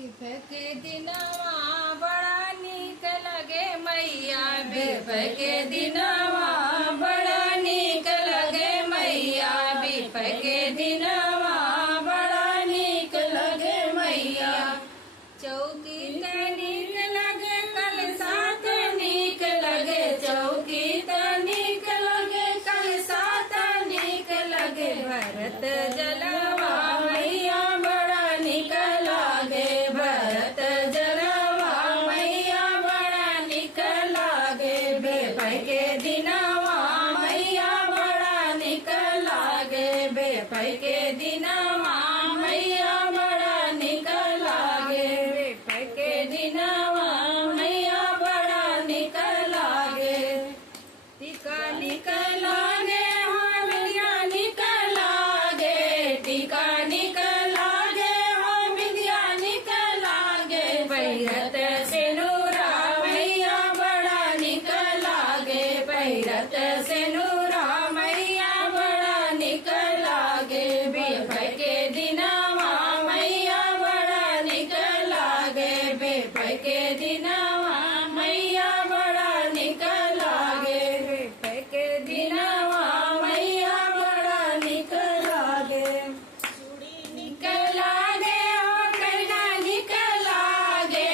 बिरह के दिनवा बड़ा नीक लगे मैया, बिरह के दिनवा बड़ा नीक लगे मैया, बिरह के दिनवा बड़ा नीक लगे मैया। चौकी त नीक लगे कलसा त नीक लगे, चौकी त नीक लगे कलसा त नीक लगे। भरत जलवा मैया बड़ा नीक लागे, भरत जलवा मैया बड़ा नीक लागे। बिरह के दिनवा मैया बड़ा नीक लागे, बिरह के दिनवा मैया बड़ा नीक लागे, बिरह के दिनवा मैया बड़ा नीक लागे। टीका नीक लागे हो बिंदिया नीक लागे, टीका नीक लागे हो बिंदिया नीक लागे। पहिरत सिनुरा मैया बड़ा नीक लागे, पहिरत सिनुरा मैया बड़ा नीक लागे। बिरह के दिनवा मैया बड़ा नीक लागे, बिरह के दिनवा मैया बड़ा नीक लागे, बिरह के दिनवा मैया बड़ा नीक लागे। चूड़ी नीक लागे हो कैना नीक लागे,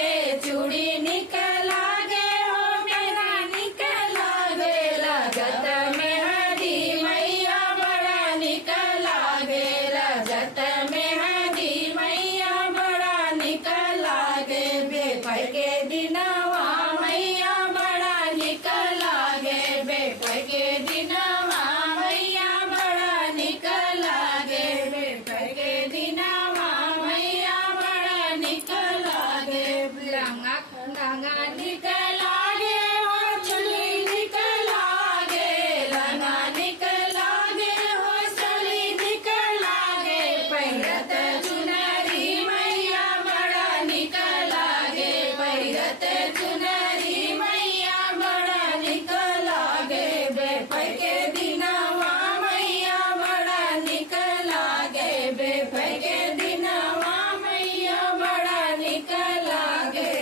चूड़ी नीक लागे हो कैना नीक लागे। लगत मेहंदी मैया बड़ा नीक लागे, लगत मेहंदी मैया बड़ा नीक लागे। बिरह के दिनवा मैया बड़ा नीक लागे, बिरह के दिनवा मैया बड़ा नीक लागे, बिरह के दिनवा मैया बड़ा नीक लागे। लहंगा लहंगा नीक लागे हो चुली नीक लागे, लहंगा नीक लागे हो चुली नीक लागे। पहिरत चुनरी मैया बड़ा नीक लागे, पहिरत चुनरी मैया बड़ा नीक लागे। बिरह के दिनवा मैया बड़ा नीक लागे, बिरह के दिनवा मैया बड़ा नीक लागे।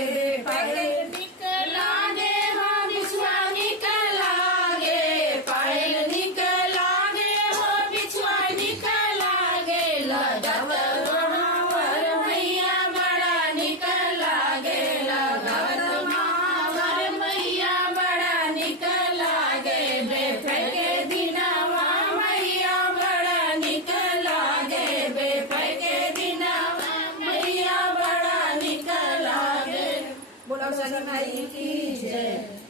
बिरह नीक लागे हो बिछुआ नीक लागे, पायल नीक लागे हो बिछुआ नीक लागे। लगत महावर मैया बड़ा नीक लागे, लगत महावर मैया बड़ा नीक लागे। बिरह के दिनवा मैया बड़ा नीक लागे, बिरह के दिनवा मैया बड़ा नीक लागे। बोलो सनी माई की जय।